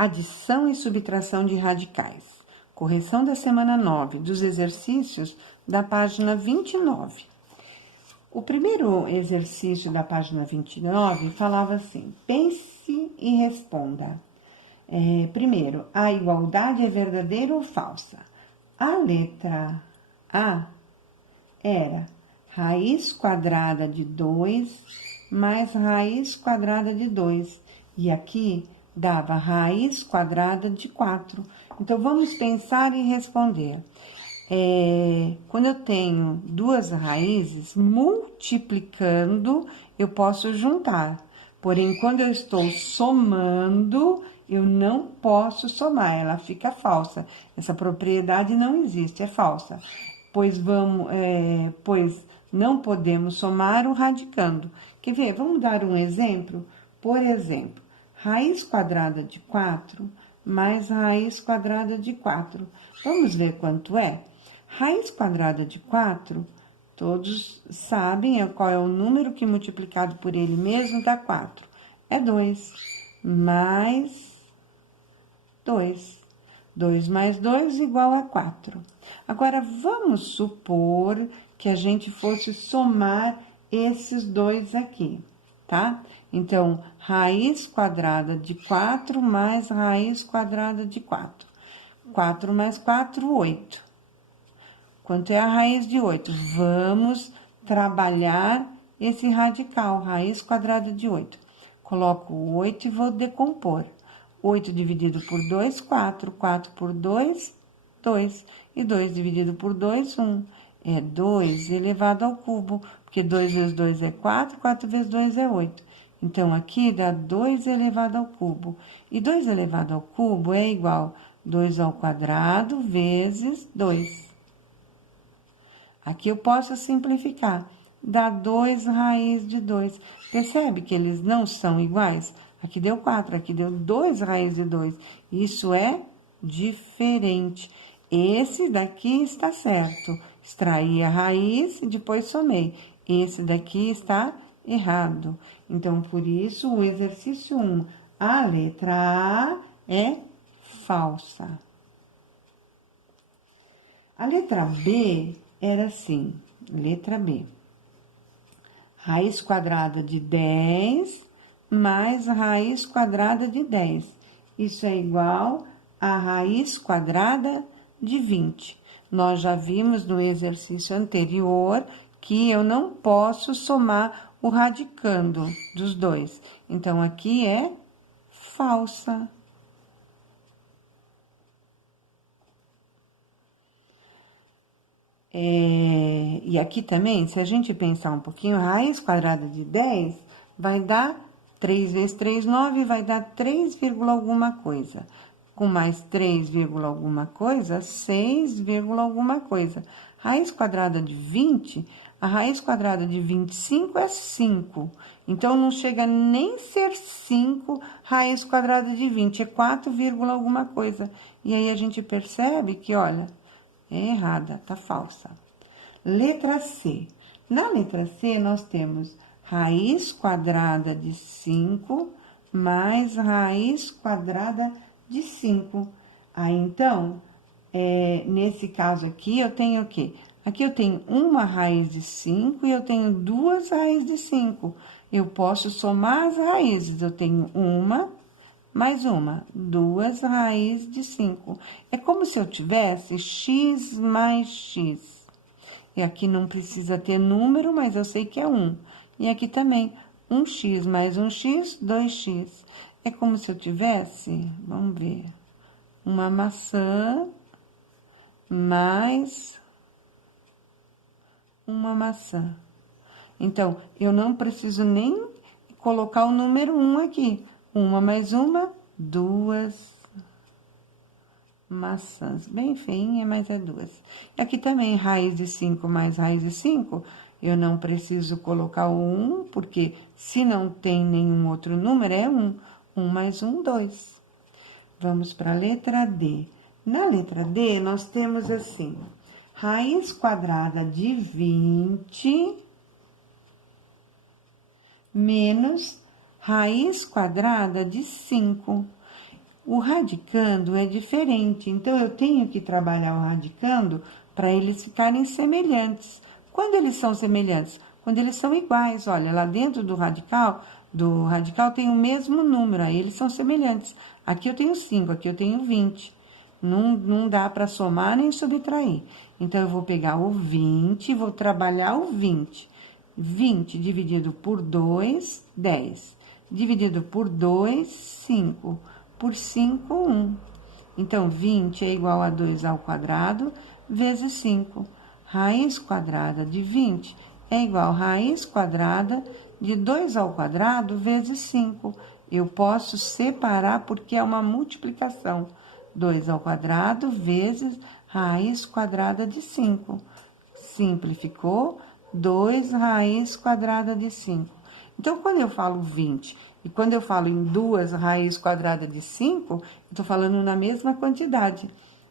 Adição e subtração de radicais. Correção da semana 9 dos exercícios da página 29. O primeiro exercício da página 29 falava assim: pense e responda. Primeiro, a igualdade é verdadeira ou falsa? A letra A era raiz quadrada de 2 mais raiz quadrada de 2. E aqui dava raiz quadrada de 4. Então, vamos pensar e responder. Quando eu tenho duas raízes, multiplicando, eu posso juntar. Porém, quando eu estou somando, eu não posso somar, ela fica falsa. Essa propriedade não existe, é falsa. Pois não podemos somar o radicando. Quer ver? Vamos dar um exemplo? Por exemplo, raiz quadrada de 4 mais raiz quadrada de 4. Vamos ver quanto é? Raiz quadrada de 4, todos sabem qual é o número que multiplicado por ele mesmo dá 4. É 2, mais 2. 2 mais 2 igual a 4. Agora, vamos supor que a gente fosse somar esses dois aqui, tá? Então, raiz quadrada de 4 mais raiz quadrada de 4. 4 mais 4, 8. Quanto é a raiz de 8? Vamos trabalhar esse radical, raiz quadrada de 8. Coloco o 8 e vou decompor. 8 dividido por 2, 4. 4 por 2, 2. E 2 dividido por 2, 1. É 2 elevado ao cubo, porque 2 vezes 2 é 4, 4 vezes 2 é 8. Então, aqui dá 2 elevado ao cubo. E 2 elevado ao cubo é igual a 2 ao quadrado vezes 2. Aqui eu posso simplificar. Dá 2 raiz de 2. Percebe que eles não são iguais? Aqui deu 4, aqui deu 2 raiz de 2. Isso é diferente. Esse daqui está certo. Extraí a raiz e depois somei. Esse daqui está errado. Então, por isso, o exercício 1, a letra A é falsa. A letra B era assim, letra B. Raiz quadrada de 10 mais raiz quadrada de 10. Isso é igual a raiz quadrada de 20. Nós já vimos no exercício anterior que eu não posso somar o radicando dos dois. Então, aqui é falsa. E aqui também, se a gente pensar um pouquinho, a raiz quadrada de 10 vai dar 3 vezes 3, 9, vai dar 3, alguma coisa. Com mais 3, alguma coisa, 6, alguma coisa. Raiz quadrada de 20, a raiz quadrada de 25 é 5. Então, não chega nem ser 5 raiz quadrada de 20, é 4, alguma coisa. E aí, a gente percebe que, olha, é errada, tá falsa. Letra C. Na letra C, nós temos raiz quadrada de 5 mais raiz quadrada de 5. Aí, então, nesse caso aqui, eu tenho o quê? Aqui eu tenho uma raiz de 5 e eu tenho duas raízes de 5. Eu posso somar as raízes. Eu tenho uma mais uma, 2 raízes de 5. É como se eu tivesse x mais x. E aqui não precisa ter número, mas eu sei que é 1. E aqui também, 1x mais 1x, 2x. É como se eu tivesse, vamos ver, uma maçã mais uma maçã. Então, eu não preciso nem colocar o número 1 aqui. Uma mais uma, 2 maçãs. Bem feinha, mas é 2. E aqui também, raiz de 5 mais raiz de 5, eu não preciso colocar o 1, porque se não tem nenhum outro número, é 1. 1 mais 1, 2. Vamos para a letra D. Na letra D, nós temos assim, raiz quadrada de 20 menos raiz quadrada de 5. O radicando é diferente, então eu tenho que trabalhar o radicando para eles ficarem semelhantes. Quando eles são semelhantes? Quando eles são iguais. Olha, lá dentro do radical tem o mesmo número, aí eles são semelhantes. Aqui eu tenho 5, aqui eu tenho 20. Não dá para somar nem subtrair. Então, eu vou pegar o 20 e vou trabalhar o 20. 20 dividido por 2, 10. Dividido por 2, 5. Por 5, 1. Então, 20 é igual a 2 ao quadrado vezes 5. Raiz quadrada de 20 é igual a raiz quadrada de 2 ao quadrado vezes 5. Eu posso separar porque é uma multiplicação. 2 ao quadrado vezes raiz quadrada de 5. Simplificou, 2 raiz quadrada de 5. Então, quando eu falo 20 e quando eu falo em 2 raiz quadrada de 5, eu estou falando na mesma quantidade.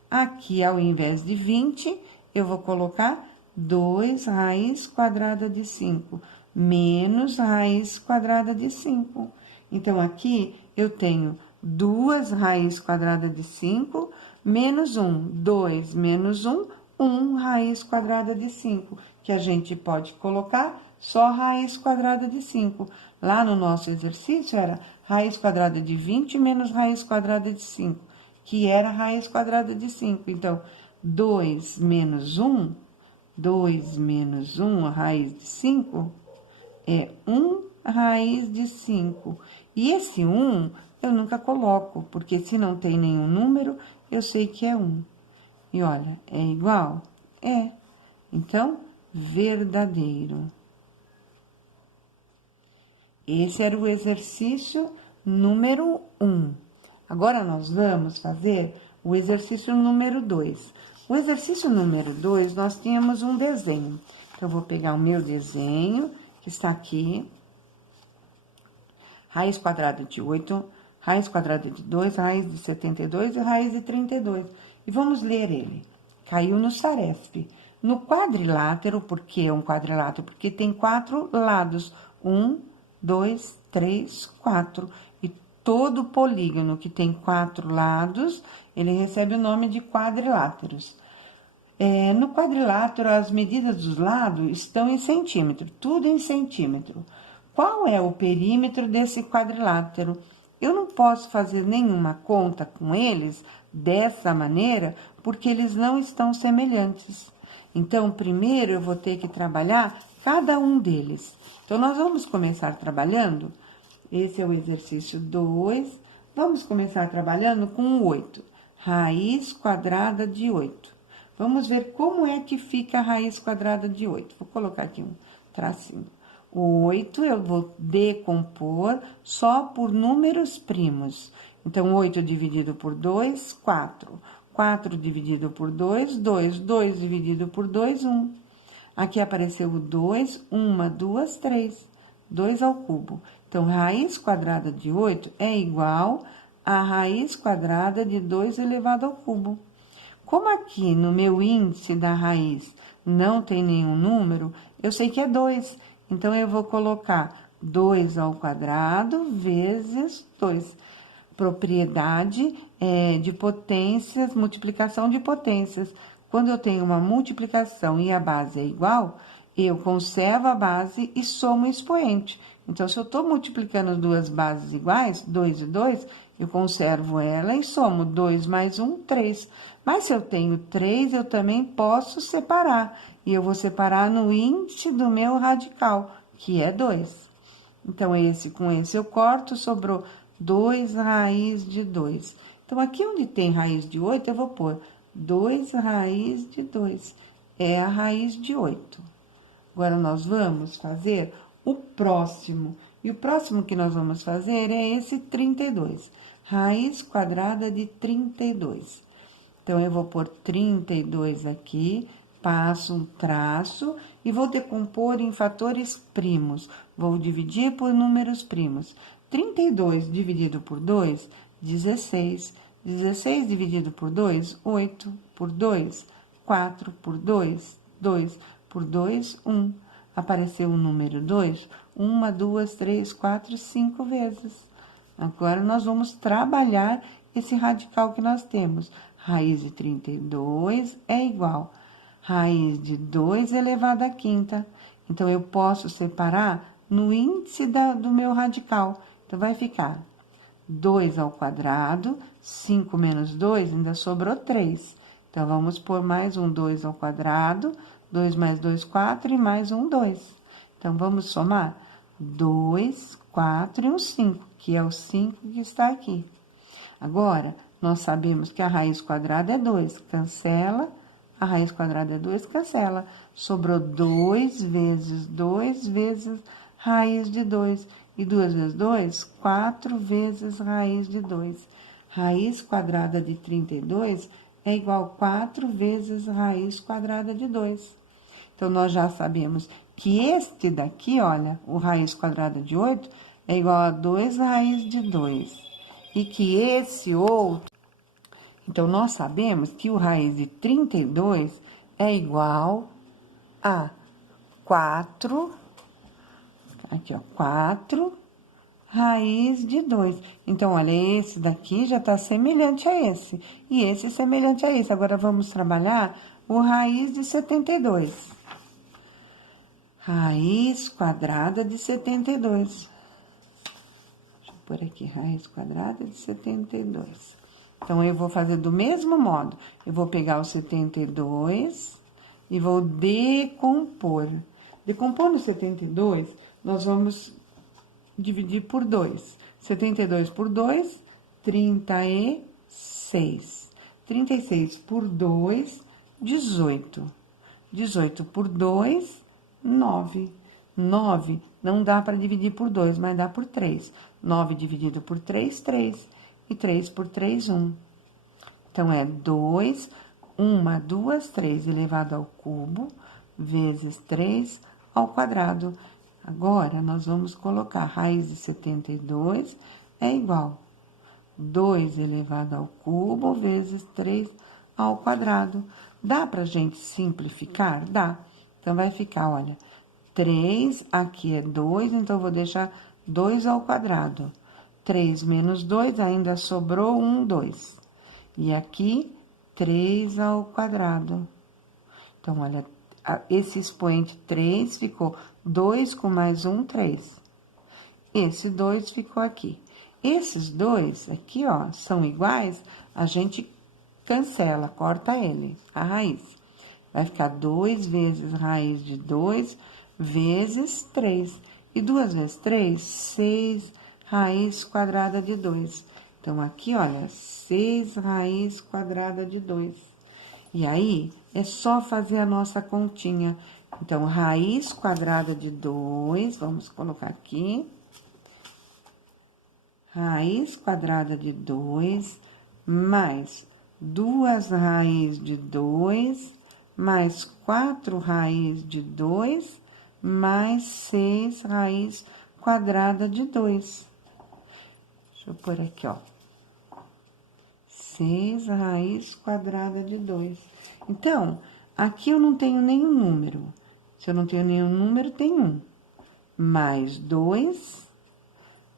Aqui, ao invés de 20, eu vou colocar 2 raiz quadrada de 5 menos raiz quadrada de 5. Então, aqui eu tenho 2 raiz quadrada de 5 menos 1. 2 menos 1, 1 raiz quadrada de 5, que a gente pode colocar só raiz quadrada de 5. Lá no nosso exercício era raiz quadrada de 20 menos raiz quadrada de 5, que era raiz quadrada de 5. Então, 2 menos 1, 2 menos 1, a raiz de 5, é 1 raiz de 5. E esse 1 eu nunca coloco, porque se não tem nenhum número, eu sei que é 1. E olha, é igual? É. Então, verdadeiro. Esse era o exercício número 1. Agora, nós vamos fazer o exercício número 2. O exercício número 2, nós tínhamos um desenho. Então, eu vou pegar o meu desenho, que está aqui. Raiz quadrada de 8, raiz quadrada de 2, raiz de 72 e raiz de 32. E vamos ler ele. Caiu no Saresp. No quadrilátero, por que é um quadrilátero? Porque tem 4 lados. 1, 2, 3, 4. E todo polígono que tem 4 lados, ele recebe o nome de quadriláteros. No quadrilátero, as medidas dos lados estão em centímetro, tudo em centímetro. Qual é o perímetro desse quadrilátero? Eu não posso fazer nenhuma conta com eles dessa maneira, porque eles não estão semelhantes. Então, primeiro eu vou ter que trabalhar cada um deles. Então, nós vamos começar trabalhando. Esse é o exercício 2. Vamos começar trabalhando com o 8. Raiz quadrada de 8. Vamos ver como é que fica a raiz quadrada de 8. Vou colocar aqui um tracinho. O 8 eu vou decompor só por números primos. Então, 8 dividido por 2, 4. 4 dividido por 2, 2. 2 dividido por 2, 1. Aqui apareceu o 2, 1, 2, 3. 2 ao cubo. Então, raiz quadrada de 8 é igual a raiz quadrada de 2 elevado ao cubo. Como aqui no meu índice da raiz não tem nenhum número, eu sei que é 2. Então, eu vou colocar 2 ao quadrado vezes 2. Propriedade de potências, multiplicação de potências. Quando eu tenho uma multiplicação e a base é igual, eu conservo a base e somo o expoente. Então, se eu estou multiplicando duas bases iguais, 2 e 2, eu conservo ela e somo 2 mais 1, 3. Mas se eu tenho 3, eu também posso separar. E eu vou separar no índice do meu radical, que é 2. Então, esse com esse eu corto, sobrou 2 raiz de 2. Então, aqui onde tem raiz de 8, eu vou pôr 2 raiz de 2. É a raiz de 8. Agora, nós vamos fazer o próximo. E o próximo que nós vamos fazer é esse 32. Raiz quadrada de 32. Então, eu vou pôr 32 aqui, passo um traço e vou decompor em fatores primos. Vou dividir por números primos. 32 dividido por 2, 16. 16 dividido por 2, 8. Por 2, 4. Por 2, 2. Por 2, 1. Apareceu o número 2, 1, 2, 3, 4, 5 vezes. Agora, nós vamos trabalhar esse radical que nós temos. Raiz de 32 é igual a raiz de 2 elevado à quinta. Então, eu posso separar no índice do meu radical. Então, vai ficar 2 ao quadrado, 5 menos 2, ainda sobrou 3. Então, vamos pôr mais um 2 ao quadrado, 2 mais 2, 4, e mais um 2. Então, vamos somar 2, 4 e um 5, que é o 5 que está aqui. Agora, nós sabemos que a raiz quadrada é 2, cancela, a raiz quadrada é 2, cancela. Sobrou 2 vezes raiz de 2. E 2 vezes 2, 4 vezes raiz de 2. Raiz quadrada de 32 é igual a 4 vezes raiz quadrada de 2. Então, nós já sabemos que este daqui, olha, o raiz quadrada de 8, é igual a 2 raiz de 2. E que esse outro... Então, nós sabemos que o raiz de 32 é igual a 4... Aqui, ó, 4 raiz de 2. Então, olha, esse daqui já está semelhante a esse. E esse semelhante a esse. Agora, vamos trabalhar o raiz de 72. Raiz quadrada de 72. Deixa eu pôr aqui, raiz quadrada de 72. Então, eu vou fazer do mesmo modo. Eu vou pegar o 72 e vou decompor. Decompor no 72... nós vamos dividir por 2. 72 por 2, 36. 36 por 2, 18. 18 por 2, 9. 9 não dá para dividir por 2, mas dá por 3. 9 dividido por 3, 3. E 3 por 3, 1. Então, é 2, 1, 2, 3 elevado ao cubo, vezes 3 ao quadrado. Agora, nós vamos colocar raiz de 72 é igual a 2 elevado ao cubo vezes 3 ao quadrado. Dá pra gente simplificar? Dá. Então, vai ficar, olha, 3, aqui é 2, então, eu vou deixar 2 ao quadrado. 3 menos 2, ainda sobrou 1, 2. E aqui, 3 ao quadrado. Então, olha, esse expoente 3 ficou 2 com mais 1, 3. Esse 2 ficou aqui. Esses dois aqui, ó, são iguais, a gente cancela, corta ele, a raiz. Vai ficar 2 vezes raiz de 2 vezes 3. E 2 vezes 3, 6 raiz quadrada de 2. Então, aqui, olha, 6 raiz quadrada de 2. E aí, é só fazer a nossa continha. Então, raiz quadrada de 2, vamos colocar aqui. Raiz quadrada de 2, mais 2 raiz de 2, mais 4 raiz de 2, mais 6 raiz quadrada de 2. Deixa eu pôr aqui, ó. 6 raiz quadrada de 2. Então, aqui eu não tenho nenhum número. Se eu não tenho nenhum número, tem 1. Mais 2,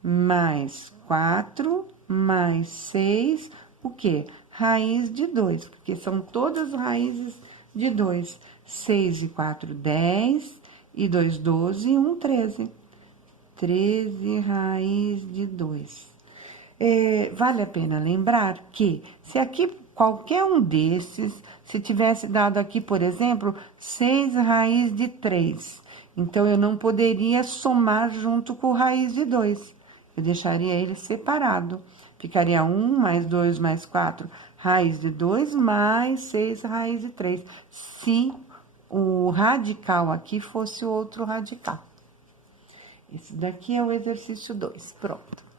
mais 4, mais 6, o quê? Raiz de 2, porque são todas raízes de 2. 6 e 4, 10, e 2, 12, e 1, 13. 13 raiz de 2. Vale a pena lembrar que, se aqui qualquer um desses, se tivesse dado aqui, por exemplo, 6 raiz de 3, então, eu não poderia somar junto com raiz de 2. Eu deixaria ele separado. Ficaria 1 mais 2 mais 4, raiz de 2, mais 6 raiz de 3. Se o radical aqui fosse outro radical. Esse daqui é o exercício 2. Pronto.